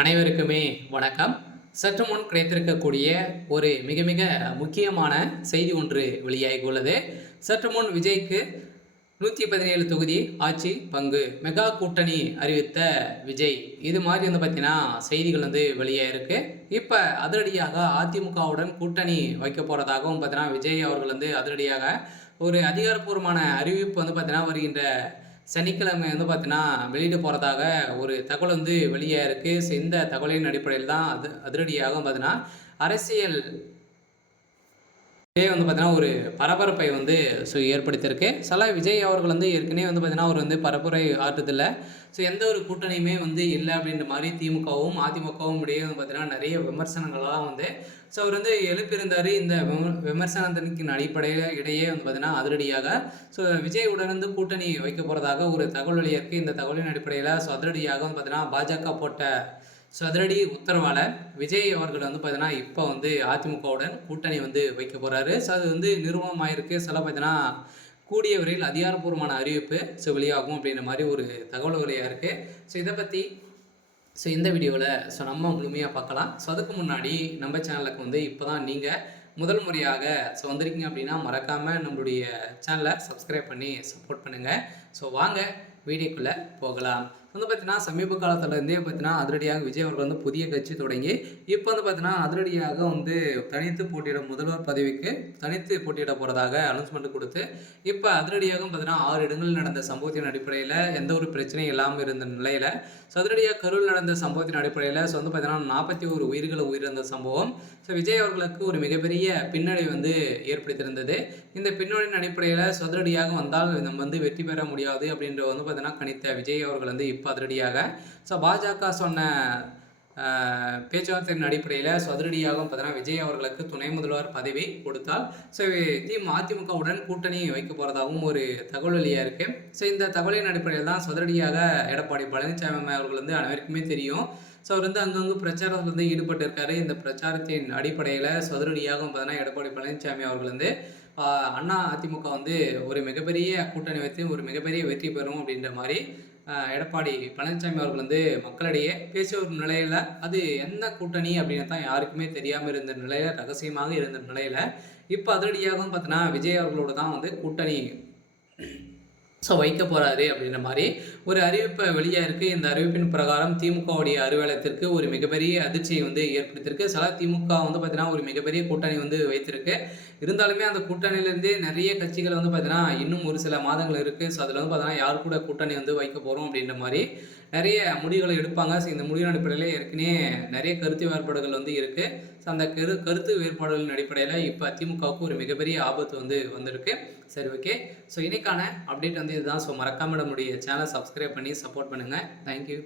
அனைவருக்குமே வணக்கம். சற்று முன் கிடைத்திருக்கக்கூடிய ஒரு மிக மிக முக்கியமான செய்தி ஒன்று வெளியாகியுள்ளது. சற்று முன் விஜய்க்கு 117 தொகுதி ஆட்சி பங்கு மெகா கூட்டணி அறிவித்த விஜய். இது மாதிரி பார்த்தீங்கன்னா செய்திகள் வெளியாயிருக்கு. இப்போ அதிரடியாக அதிமுகவுடன் கூட்டணி வைக்க போகிறதாகவும் பார்த்தீங்கன்னா விஜய் அவர்கள் அதிரடியாக ஒரு அதிகாரப்பூர்வமான அறிவிப்பு பார்த்தீங்கன்னா வருகின்ற சனிக்கிழமை பார்த்தீங்கன்னா வெளியிட போகிறதாக ஒரு தகவல் வெளியாக இருக்குது. ஸோ இந்த தகவலின் அடிப்படையில் தான் அதிரடியாக பார்த்தீங்கன்னா அரசியல் பார்த்தீங்கன்னா ஒரு பரபரப்பை ஏற்படுத்தியிருக்கு. விஜய் அவர்கள் ஏற்கனவே பார்த்தீங்கன்னா அவர் பரப்புரை ஆற்றுதில்லை. ஸோ எந்த ஒரு கூட்டணியுமே இல்லை அப்படின்ற மாதிரி திமுகவும் அதிமுகவும் இடையே பார்த்தீங்கன்னா நிறைய விமர்சனங்கள்லாம் ஸோ அவர் எழுப்பியிருந்தார். இந்த விமர்சனத்தின் அடிப்படையில் இடையே பார்த்தீங்கன்னா அதிரடியாக ஸோ விஜயுடன் கூட்டணி வைக்க போகிறதாக ஒரு தகவல் வெளியிருக்கு. இந்த தகவலின் அடிப்படையில் ஸோ அதிரடியாக பார்த்தீங்கன்னா பாஜக போட்ட ஸோ அதிரடி உத்தரவால் விஜய் அவர்கள் பார்த்தீங்கன்னா இப்போ அதிமுகவுடன் கூட்டணி வைக்க போகிறாரு. ஸோ அது நிறுவனமாயிருக்கு. சில பார்த்தீங்கன்னா கூடிய விரைவில் அதிகாரப்பூர்வமான அறிவிப்பு ஸோ வெளியாகும் அப்படின்ற மாதிரி ஒரு தகவல் வெளியாக இருக்குது. ஸோ இதை பற்றி இந்த வீடியோவில் ஸோ நம்ம முழுமையாக பார்க்கலாம். ஸோ அதுக்கு முன்னாடி நம்ம சேனலுக்கு இப்போ தான் நீங்கள் முதல் முறையாக ஸோ வந்திருக்கீங்க அப்படின்னா மறக்காமல் நம்மளுடைய சேனலை சப்ஸ்கிரைப் பண்ணி சப்போர்ட் பண்ணுங்கள். ஸோ வாங்க வீடியோக்குள்ளே போகலாம். பார்த்தீங்கன்னா சமீப காலத்துலேருந்தே பார்த்தீங்கன்னா அதிரடியாக விஜய் அவர்கள் புதிய கட்சி தொடங்கி இப்போ பார்த்தீங்கன்னா அதிரடியாக தனித்து போட்டியிட முதல்வர் பதவிக்கு தனித்து போட்டியிட போகிறதாக அனௌன்ஸ்மெண்ட் கொடுத்து இப்போ அதிரடியாக பார்த்தீங்கன்னா 6 இடங்களில் நடந்த சம்பவத்தின் அடிப்படையில் எந்த ஒரு பிரச்சனையும் இல்லாமல் இருந்த நிலையில் ஸோ அதிரடியாக கரூரில் நடந்த சம்பவத்தின் அடிப்படையில் ஸோ பார்த்தீங்கன்னா 41 உயிர்களை உயிரிழந்த சம்பவம் ஸோ விஜய் அவர்களுக்கு ஒரு மிகப்பெரிய பின்னடைவு ஏற்படுத்தியிருந்தது. இந்த பின்னடைவின் அடிப்படையில் ஸோ அதிரடியாக வந்தால் நம்ம வெற்றி பெற முடியாது அப்படின்ற பார்த்தீங்கன்னா கணித்த விஜய் அவர்கள் இப்போ அதிரடியாக ஸோ பாஜக சொன்ன பேச்சுவார்த்தையின் அடிப்படையில் ஸோ அதிரடியாக பார்த்தீங்கன்னா விஜய் அவர்களுக்கு துணை முதல்வர் பதவி கொடுத்தால் ஸோ அதிமுகவுடன் கூட்டணி வைக்க போகிறதாகவும் ஒரு தகவல் வெளியாக இருக்குது. ஸோ இந்த தகவலின் அடிப்படையில் தான் அதிரடியாக எடப்பாடி பழனிசாமி அவர்கள் அனைவருக்குமே தெரியும். ஸோ அவர் அங்கங்கே பிரச்சாரத்தில் ஈடுபட்டு இருக்காரு. இந்த பிரச்சாரத்தின் அடிப்படையில் ஸோ அதிரடியாக பார்த்தீங்கன்னா எடப்பாடி பழனிசாமி அவர்கள் அண்ணா அதிமுக ஒரு மிகப்பெரிய கூட்டணி வைத்து ஒரு மிகப்பெரிய வெற்றி பெறும் அப்படின்ற மாதிரி எடப்பாடி பழனிசாமி அவர்கள் மக்களிடையே பேசிய ஒரு நிலையில் அது என்ன கூட்டணி அப்படின்னு தான் யாருக்குமே தெரியாமல் இருந்த நிலையில் ரகசியமாக இருந்த நிலையில் இப்போ அதிரடியாகவும் பார்த்தீங்கன்னா விஜய் அவர்களோடு தான் கூட்டணி ஸோ வைக்க போகிறாரு அப்படின்ற மாதிரி ஒரு அறிவிப்பு வெளியாக இருக்குது. இந்த அறிவிப்பின் பிரகாரம் திமுகவுடைய அறிவாலயத்திற்கு ஒரு மிகப்பெரிய அதிர்ச்சியை ஏற்படுத்தியிருக்கு. சில திமுக பார்த்தீங்கன்னா ஒரு மிகப்பெரிய கூட்டணி வைத்திருக்கு. இருந்தாலுமே அந்த கூட்டணியிலேருந்தே நிறைய கட்சிகள் பார்த்தீங்கன்னா இன்னும் ஒரு சில மாதங்கள் இருக்குது. ஸோ அதில் பார்த்தீங்கன்னா யார் கூட கூட்டணி வைக்க போகிறோம் அப்படின்ற மாதிரி நிறைய முடிவுகளை எடுப்பாங்க. ஸோ இந்த முடிவின் அடிப்படையில் ஏற்கனவே நிறைய கருத்து வேறுபாடுகள் இருக்குது. ஸோ அந்த கருத்து வேறுபாடுகளின் அடிப்படையில் இப்போ திமுகவுக்கு ஒரு மிகப்பெரிய ஆபத்து வந்திருக்கு. சரி, ஓகே. ஸோ இன்னைக்கான அப்டேட் இதுதான். ஸோ மறக்காமல் நம்மளுடைய சேனலை சப்ஸ்கிரைப் பண்ணி சப்போர்ட் பண்ணுங்கள். தேங்க்யூ.